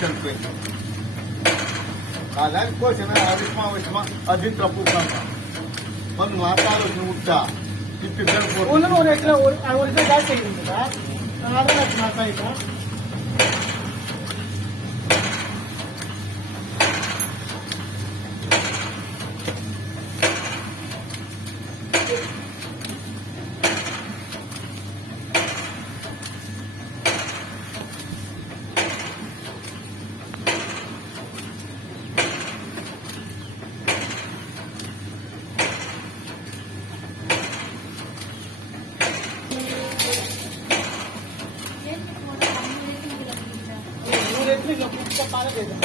चलिపోయింది కాదా కోసిన ఆవిష్మా అది తప్పు కాదు మనం మాట్లాడుతూ ఉంటా ఇద్దరు ఓన్లో ఎట్లా ఓన్లో దాట్ చేయండి సార్ ఆర్డర్ మాట్లాడతా पानी दे दो